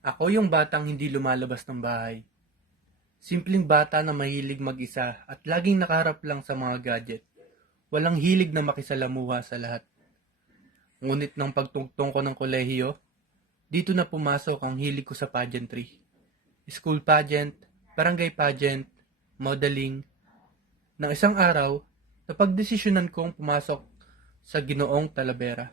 Ako yung batang hindi lumalabas ng bahay. Simpleng bata na mahilig mag-isa at laging nakaharap lang sa mga gadget. Walang hilig na makisalamuha sa lahat. Ngunit nang pagtungtong ko ng kolehiyo, dito na pumasok ang hilig ko sa pageantry. School pageant, barangay pageant, modeling. Nang isang araw, napagdesisyonan kong pumasok sa Ginoong Talavera.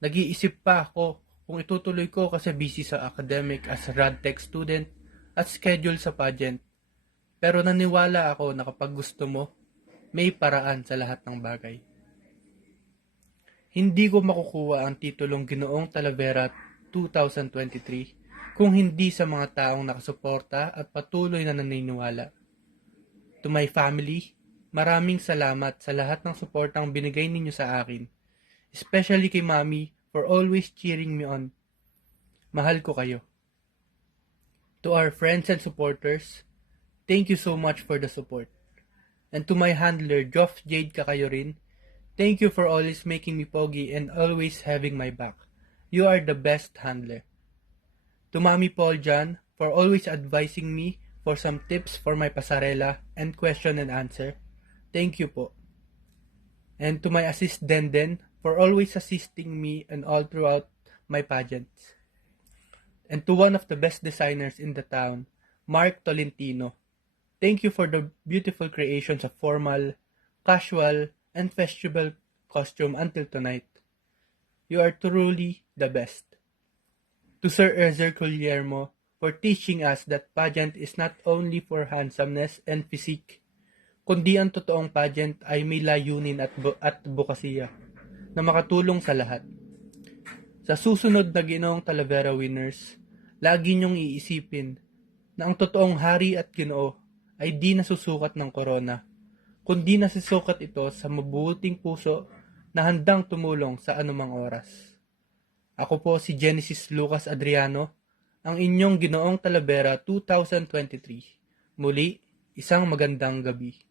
Nag-iisip pa ako kung itutuloy ko kasi busy sa academic as RadTech student at schedule sa pageant. Pero naniwala ako na kapag gusto mo, may paraan sa lahat ng bagay. Hindi ko makukuha ang titulong Ginoong Talavera 2023 kung hindi sa mga taong nakasuporta at patuloy na naniniwala. To my family, maraming salamat sa lahat ng suportang binigay ninyo sa akin. Especially kay Mami for always cheering me on. Mahal ko kayo. To our friends and supporters, thank you so much for the support. And to my handler, Joff Jade Kakayorin, thank you for always making me pogi and always having my back. You are the best handler. To Mami Paul John, for always advising me for some tips for my pasarela and question and answer. Thank you po. And to my assist Denden, for always assisting me and all throughout my pageants. And to one of the best designers in the town, Mark Tolentino. Thank you for the beautiful creations of formal, casual, and festival costume until tonight. You are truly the best. To Sir Ezer Guillermo for teaching us that pageant is not only for handsomeness and physique, kundi ang totoong pageant ay may layunin at bukasiya na makatulong sa lahat. Sa susunod na Ginoong Talavera winners, lagi niyong iisipin na ang totoong hari at ginoo ay di nasusukat ng korona, kundi nasusukat ito sa mabuting puso na handang tumulong sa anumang oras. Ako po si Genesis Lucas Adriano, ang inyong Ginoong Talavera 2023. Muli, isang magandang gabi.